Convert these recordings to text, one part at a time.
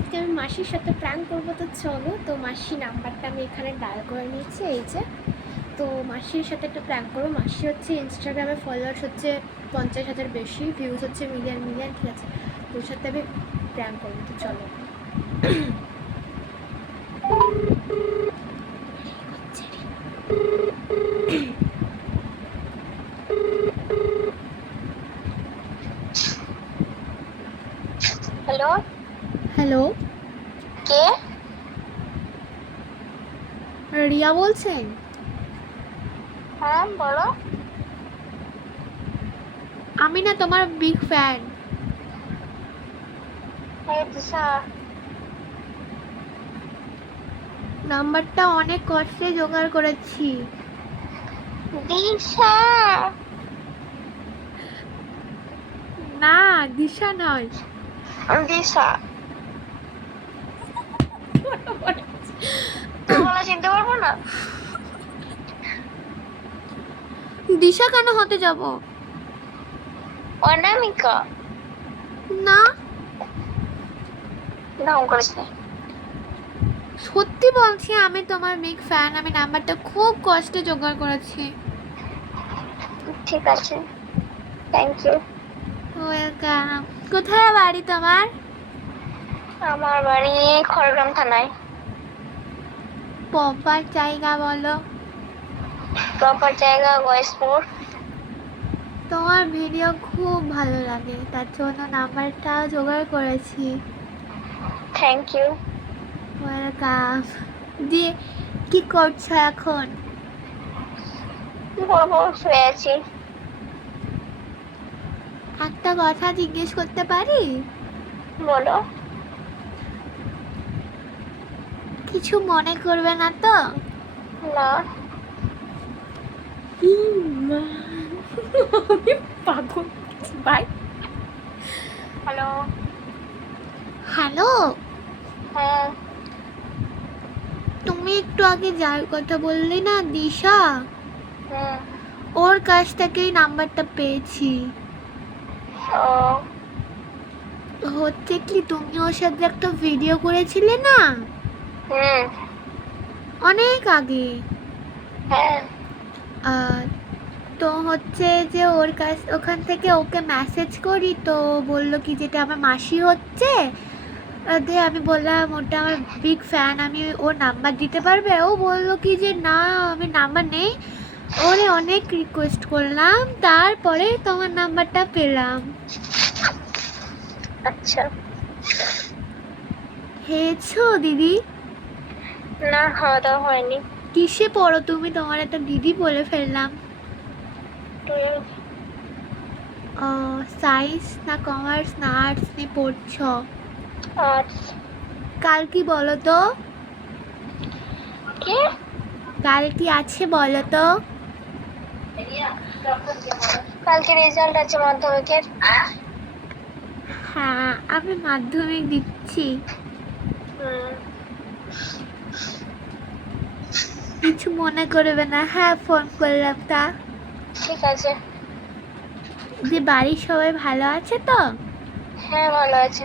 আজকে আমি মাসির সাথে প্ল্যান করব, তো চলো, তো মাসি নাম্বারটা আমি এখানে ডায়াল করে নিয়েছি, এই যে। তো মাসির সাথে একটা প্র্যাঙ্ক করব, মাসি হচ্ছে ইনস্টাগ্রামে ফলোয়ার্স হচ্ছে পঞ্চাশ হাজার বেশি ভিউজ হচ্ছে মিলিয়ন মিলিয়ন ঠিক আছে। তো ওর সাথে আমি প্র্যাঙ্ক করব, তো চলো। হ্যালো। কে? রিয়া বলছেন? হ্যাঁ বলো। আমি না তোমার বিগ ফ্যান নাম্বারটা অনেক কষ্টে জোগাড় করেছি। দিশা। না দিশা নয়। দিশা। চিনতে পারব না? দিশা কেন হতে যাব? অনামিকা। না। নাম করিস সত্যি বলছি আমি তোমার বিগ ফ্যান আমি নাম্বারটা খুব কষ্টে জোগাড় করেছি। ঠিক আছে। থ্যাংক ইউ ওয়েলকাম কোথায় বাড়ি তোমার? আমার বাড়ি খড়গ্রাম থানায়। প্রপার জায়গা বলো। প্রপার জায়গা গয়েশপুর। তোমার ভিডিও খুব ভালো লাগে তার জন্য নাম্বারটা জোগাড় করেছি। থ্যাংক ইউ ওয়েলকাম দিয়ে কি করছ এখন? করব শুয়ে আছি। একটা কথা জিজ্ঞেস করতে পারি? বলো। কিছু মনে করবে না তো? না। পাগল বাই হ্যালো। হ্যালো? হ্যাঁ। তুমি একটু আগে যার কথা বললে না দিশা? ওর কাছ থেকেই নাম্বারটা পেয়েছি। হচ্ছে কি তুমি ওর সাথে একটা ভিডিও করেছিলে না? অনেক আগে। হ্যাঁ। আর তো হচ্ছে যে ওর কাছ ওখান থেকে ওকে মেসেজ করি তো বলল কি যেটা আমার মাসি হচ্ছে দিয়ে আমি বললাম ওটা আমার বিগ ফ্যান আমি ওর নাম্বার দিতে পারবে? ও বলল কি যে না আমি নাম্বার নেই। ওরে অনেক রিকোয়েস্ট করলাম তারপরে তোমার নাম্বারটা পেলাম। আচ্ছা। খেয়েছো দিদি? না খাওয়া দাওয়া হয়নি। কিসে পড়ো তুমি? তোমার একটা দিদি বলে ফেললাম। সায়েন্স না কমার্স না আর্টস নিয়ে পড়ছো? আর্টস কাল কি বলো তো? কি? কাল কি আছে বলো তো? কালকে রেজাল্ট আছে মাধ্যমিকের। হ্যাঁ আমি মাধ্যমিক দিচ্ছি। হুম। কিছু মনে করবে না। হ্যাঁ ফোন করলাম তা। ঠিক আছে। যে বাড়ির সবাই ভালো আছে তো? হ্যাঁ ভালো আছে।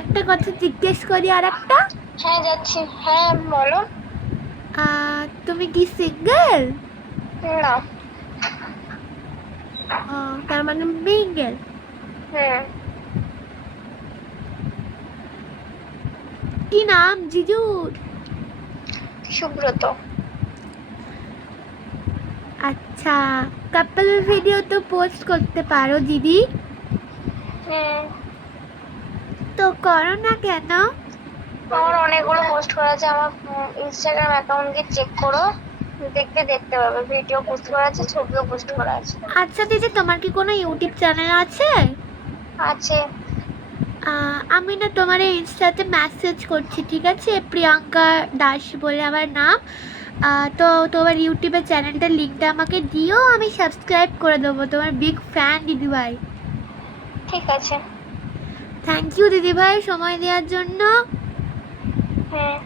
একটা কথা জিজ্ঞেস করি আর একটা? হ্যাঁ যাচ্ছি। হ্যাঁ বলো। তুমি কি সিঙ্গেল না। তার মানে মিঙ্গেল হুম কি নাম জিজুর সুব্রত। আচ্ছা কাপল ভিডিও তো পোস্ট করতে পারো দিদি? হুম তো করো না কেন? আমার অনেকগুলো পোস্ট করা আছে আমার ইনস্টাগ্রাম অ্যাকাউন্ট গিয়ে চেক করো দেখতে দেখতে পাবে। ভিডিও পোস্ট করা আছে ছবিও পোস্ট করা আছে। আচ্ছা দিদি তোমার কি কোনো ইউটিউব চ্যানেল আছে? আছে। আমি না তোমার এই ইনস্টাতে মেসেজ করছি ঠিক আছে? প্রিয়াঙ্কা দাস বলে আমার নাম। তো তোমার ইউটিউবের চ্যানেলটার লিঙ্কটা আমাকে দিও আমি সাবস্ক্রাইব করে দেবো। তোমার বিগ ফ্যান দিদিভাই ঠিক আছে। থ্যাংক ইউ দিদিভাই সময় দেওয়ার জন্য। হ্যাঁ।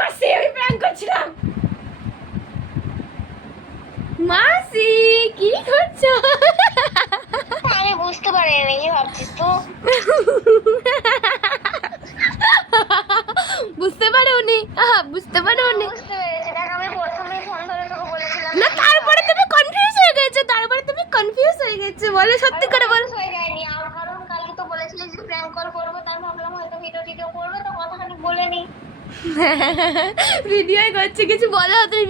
মাসি আমি প্র্যাঙ্ক করছিলাম। মাসি কি করছ? নিচ্ছে বলে সত্যি করে বল। ভিডিওই কিছু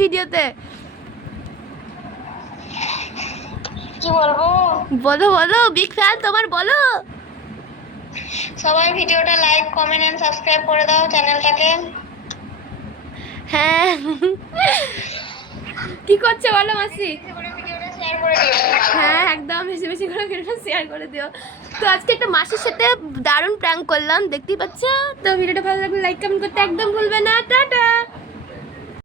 ভিডিওতে। কি বলব? বলো বলো বিগ ফ্যান তোমার বলো। সবাই ভিডিওটা লাইক কমেন্ট এন্ড সাবস্ক্রাইব করে দাও চ্যানেলটাকে। হ্যাঁ। কি করছে বলো মাসি? ভিডিওটা শেয়ার করে দিও। তো আজকে একটা মাসির সাথে দারুণ প্র্যাঙ্ক করলাম, দেখতেই পাচ্ছ? তো ভিডিওটা ভালো লাগলে লাইক কমেন্ট করতে একদম ভুলবে না। টাটা!